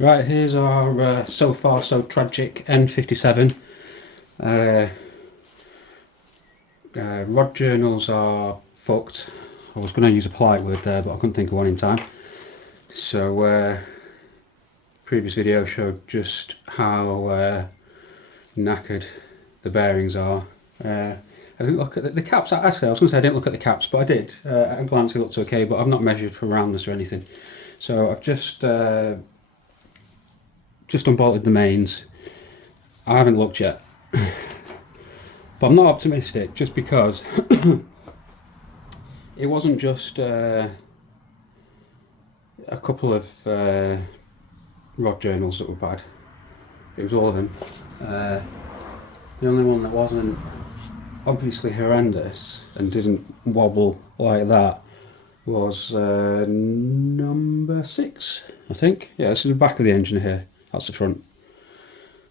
Right, here's our so far so tragic N57. Rod journals are fucked. I was going to use a polite word there, but I couldn't think of one in time. So, previous video showed just how knackered the bearings are. I didn't look at the caps. Actually, I was going to say I didn't look at the caps, but I did. At a glance, it looks okay, but I've not measured for roundness or anything. So I've just unbolted the mains. I haven't looked yet, but I'm not optimistic just because it wasn't just a couple of rod journals that were bad. It was all of them. The only one that wasn't obviously horrendous and didn't wobble like that was number 6, I think. Yeah, this is the back of the engine here. That's the front.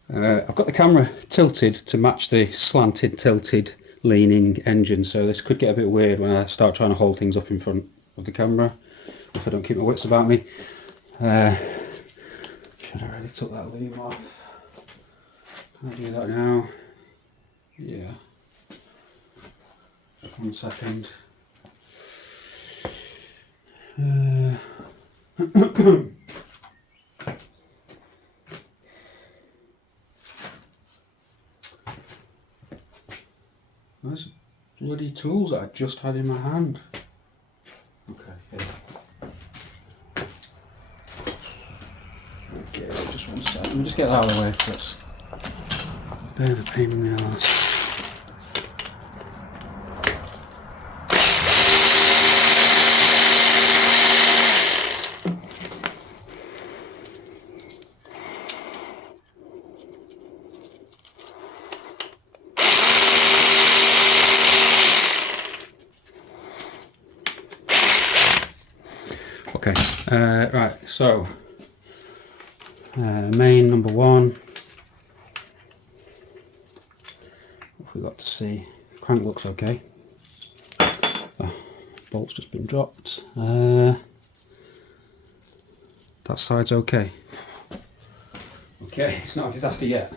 I've got the camera tilted to match the slanted, tilted, leaning engine, so this could get a bit weird when I start trying to hold things up in front of the camera, if I don't keep my wits about me. Should I really took that lever off? Can I do that now? Yeah. 1 second. Those bloody tools that I just had in my hand. Okay, here. Okay, just 1 second. Let me just get that out of the way first. Bit of a pain in the arse. Okay, right, so main number 1. What have we got to see? Crank looks okay. Oh, bolt's just been dropped. That side's okay. Okay, it's not a disaster yet.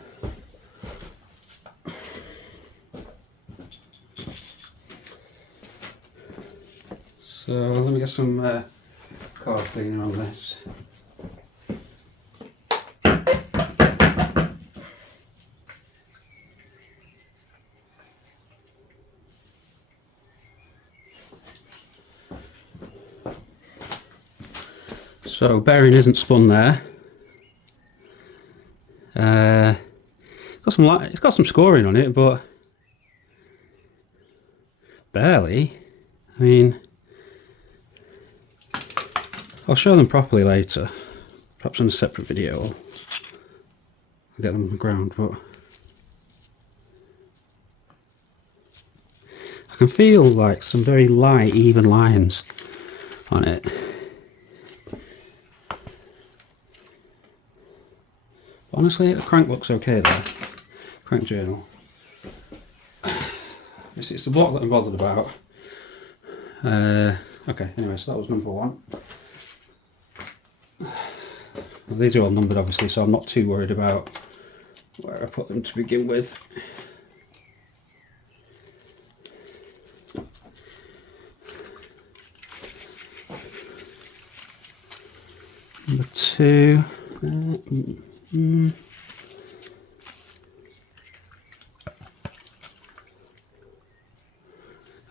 So let me get some car cleaner on this. So bearing isn't spun there. It's got some scoring on it, but barely. I mean, I'll show them properly later, perhaps in a separate video. I'll get them on the ground, but I can feel like some very light, even lines on it. Honestly, the crank looks okay there. Crank journal. It's the block that I'm bothered about. Okay, anyway, so that was number 1. Well, these are all numbered obviously, so I'm not too worried about where I put them to begin with. Number 2.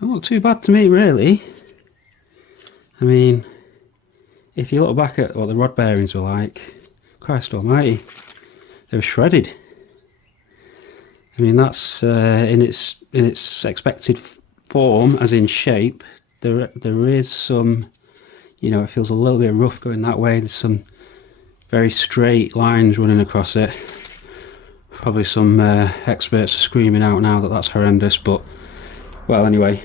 Not too bad to me, really. I mean, if you look back at what the rod bearings were like, Christ almighty, they were shredded. I mean, that's in its expected form, as in shape. There is some, you know, it feels a little bit rough going that way. There's some very straight lines running across it. Probably some experts are screaming out now that that's horrendous, but well, anyway,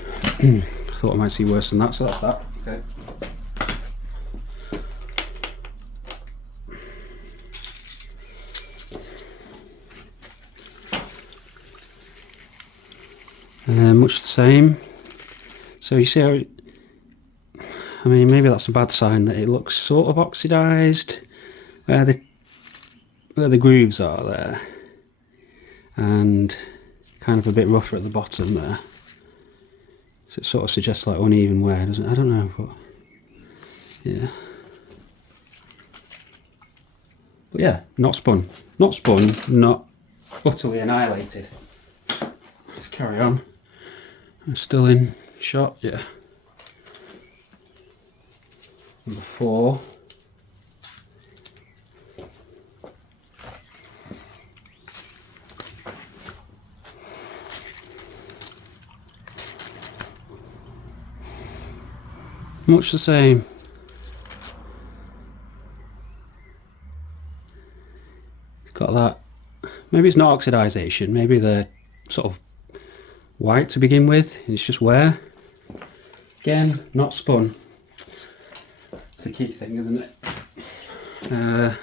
thought I might see worse than that, so that's that. Okay. Much the same. So you see how it, I mean, maybe that's a bad sign that it looks sort of oxidised. The where the grooves are there, and kind of a bit rougher at the bottom there. So it sort of suggests like uneven wear, doesn't it? I don't know, but yeah. But yeah, not spun. Not spun, not utterly annihilated. Let's carry on. I'm still in shot, yeah. Number 4. Much the same. It's got that, maybe it's not oxidization, maybe they're sort of white to begin with, it's just wear. Again, not spun. It's the key thing, isn't it? Okay,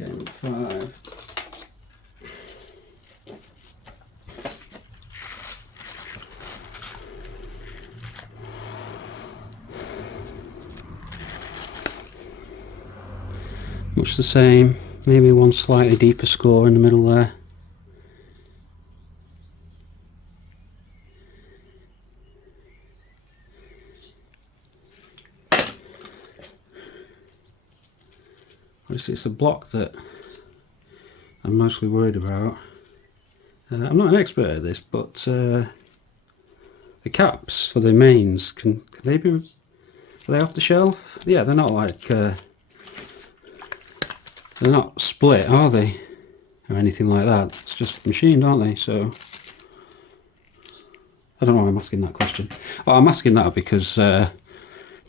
number 5. Much the same, maybe one slightly deeper score in the middle there. Obviously it's the block that I'm mostly worried about. I'm not an expert at this, but the caps for the mains, can they be, are they off the shelf? Yeah, they're not like, they're not split, are they? Or anything like that. It's just machined, aren't they? So, I don't know why I'm asking that question. Oh, I'm asking that because, do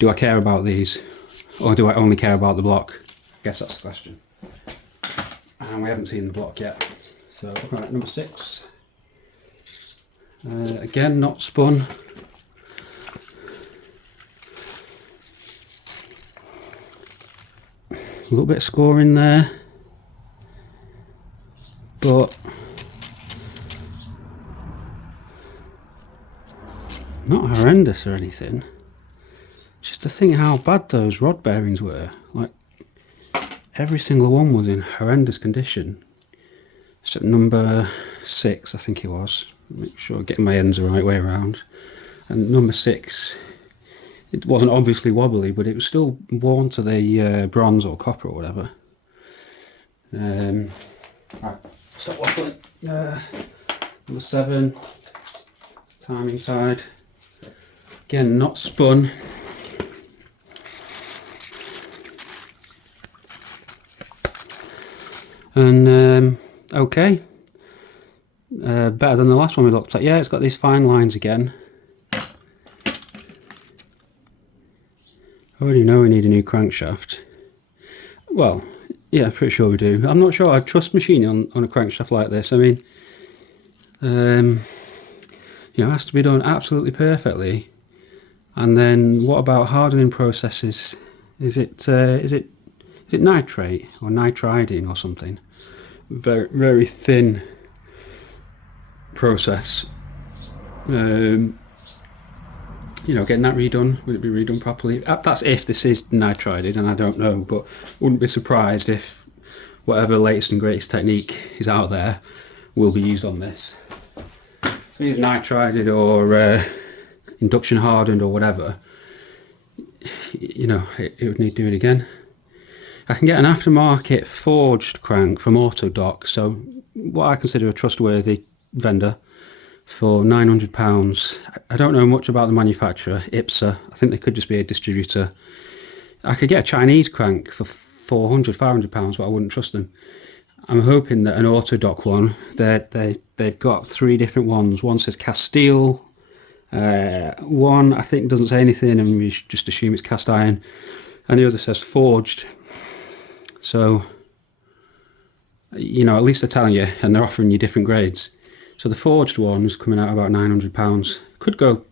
I care about these? Or do I only care about the block? I guess that's the question. And we haven't seen the block yet. So, right, number 6. Again, not spun. A little bit of scoring there, but not horrendous or anything. Just to think how bad those rod bearings were. Like, every single one was in horrendous condition. Except number 6, I think it was. Make sure I'm getting my ends the right way around. And number 6, it wasn't obviously wobbly, but it was still worn to the bronze or copper or whatever. Right, stop waffling. Number 7, timing side. Again, not spun. And okay, better than the last one we looked at. Yeah, it's got these fine lines again. I already know we need a new crankshaft. Well, yeah, pretty sure we do. I'm not sure I trust machining on a crankshaft like this. I mean, you know, it has to be done absolutely perfectly. And then what about hardening processes? Is it nitrate or nitriding or something? Very, very thin process. You know, getting that redone, would it be redone properly? That's if this is nitrided, and I don't know, but wouldn't be surprised if whatever latest and greatest technique is out there will be used on this. So either nitrided or induction hardened or whatever, you know, it would need doing again. I can get an aftermarket forged crank from Autodoc, so what I consider a trustworthy vendor, for £900. I don't know much about the manufacturer, IPSA. I think they could just be a distributor. I could get a Chinese crank for £400, £500, but I wouldn't trust them. I'm hoping that an Autodoc one, they've got 3 different ones. One says cast steel, one I think doesn't say anything and we just assume it's cast iron, and the other says forged. So, you know, at least they're telling you and they're offering you different grades. So the forged one's coming out about £900. Could go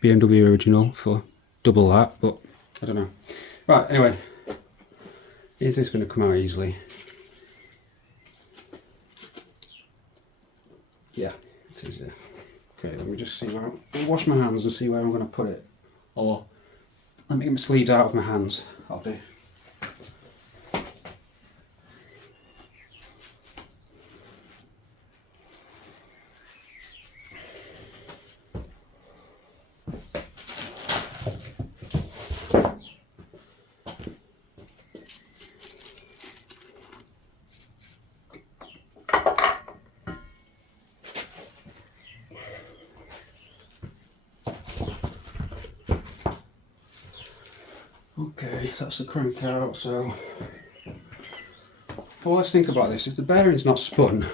BMW original for double that, but I don't know. Right, anyway, is this going to come out easily? Yeah, it is, yeah. Okay, let me just see where I'll wash my hands and see where I'm going to put it. Or let me get my sleeves out of my hands. I'll do. that's the crank out. So well, let's think about this. If the bearing's not spun,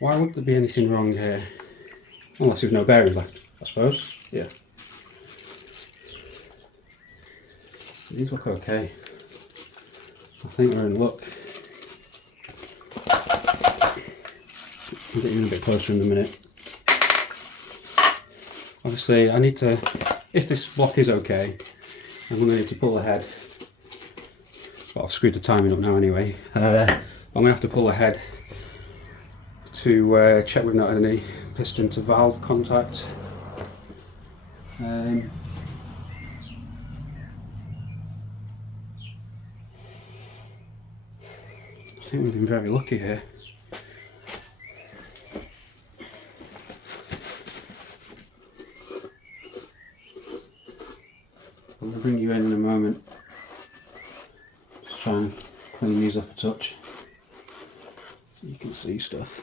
why would there be anything wrong here? Unless there's no bearing left, I suppose. Yeah. These look okay. I think we're in luck. I'll get you in a bit closer in a minute. Obviously, I need to, if this block is okay, I'm going to need to pull the head. Well, I've screwed the timing up now anyway. I'm going to have to pull the head to check we've not had any piston to valve contact. I think we've been very lucky here. I'll bring you in a moment. Just try and clean these up a touch so you can see stuff.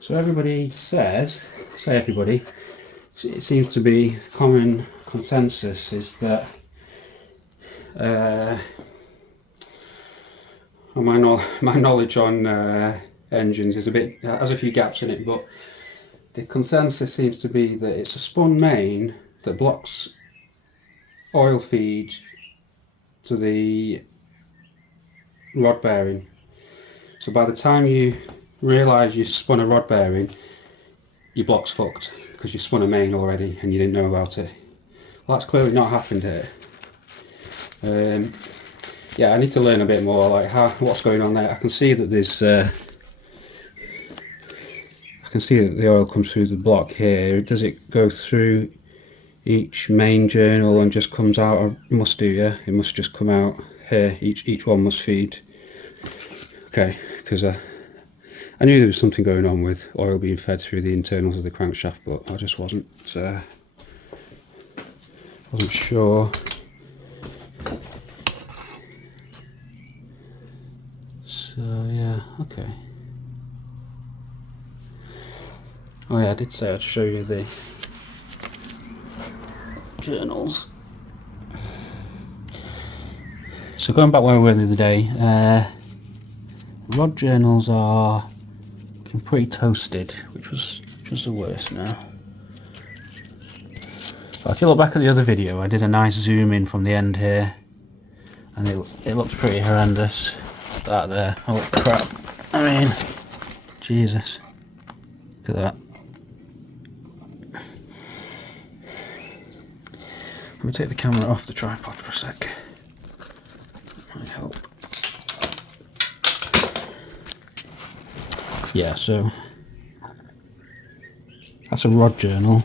So everybody says, it seems to be common consensus is that my knowledge on engines is has a few gaps in it, but the consensus seems to be that it's a spun main that blocks oil feed to the rod bearing. So by the time you realise you spun a rod bearing, your block's fucked because you spun a main already and you didn't know about it. Well, that's clearly not happened here. Yeah, I need to learn a bit more, like what's going on there. I can see that there's I can see that the oil comes through the block here. Does it go through each main journal and just comes out? Or it must do, yeah. It must just come out here. Each one must feed. Okay, because I knew there was something going on with oil being fed through the internals of the crankshaft, but I just wasn't sure. So yeah, okay. Oh yeah, I did say I'd show you the journals. So going back where we were the other day, rod journals are looking pretty toasted, which was the worst now. But if you look back at the other video, I did a nice zoom in from the end here, and it looks pretty horrendous. That there, oh crap! I mean, Jesus, look at that. Let me take the camera off the tripod for a sec. Might help. Yeah, so that's a rod journal.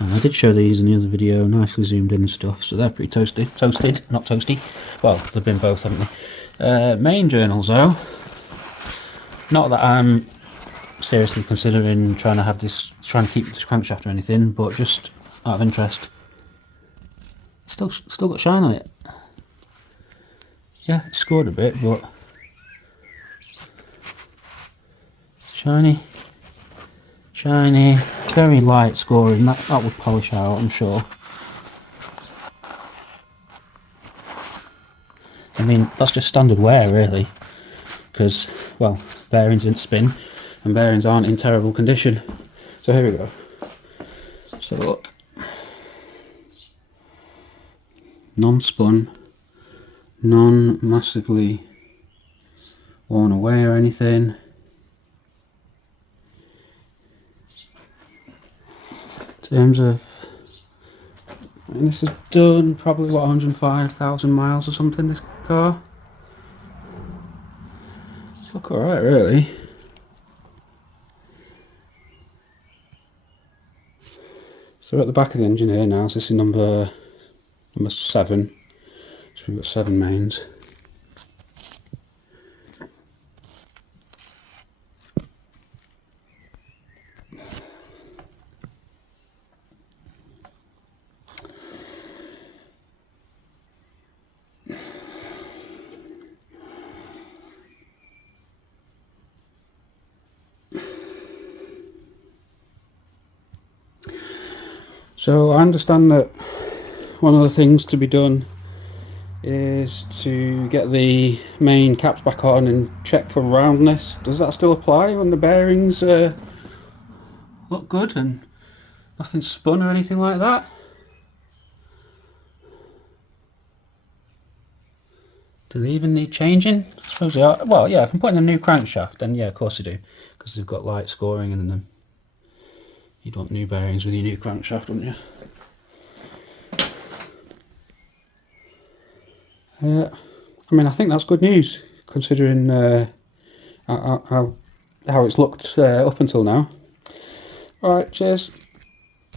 And I did show these in the other video, nicely zoomed in and stuff, so they're pretty toasted, not toasty. Well, they've been both, haven't they? Main journals though, not that I'm seriously considering trying to keep this crankshaft or anything, but just out of interest. Still got shine on it. Yeah, it scored a bit, but shiny, very light scoring. That would polish out, I'm sure. I mean, that's just standard wear really, because, well, bearings didn't spin and bearings aren't in terrible condition. So here we go. So look, non-spun, non-massively worn away or anything. In terms of, and this has done probably what, 105,000 miles or something, this car. Look alright really. So we're at the back of the engine here now, so this is number 7, so we've got 7 mains. So I understand that one of the things to be done is to get the main caps back on and check for roundness. Does that still apply when the bearings look good and nothing's spun or anything like that? Do they even need changing? I suppose they are. Well, yeah, if I'm putting a new crankshaft, then yeah, of course they do, because they've got light scoring in them. You'd want new bearings with your new crankshaft, wouldn't you? I mean, I think that's good news, considering how it's looked up until now. Alright, cheers.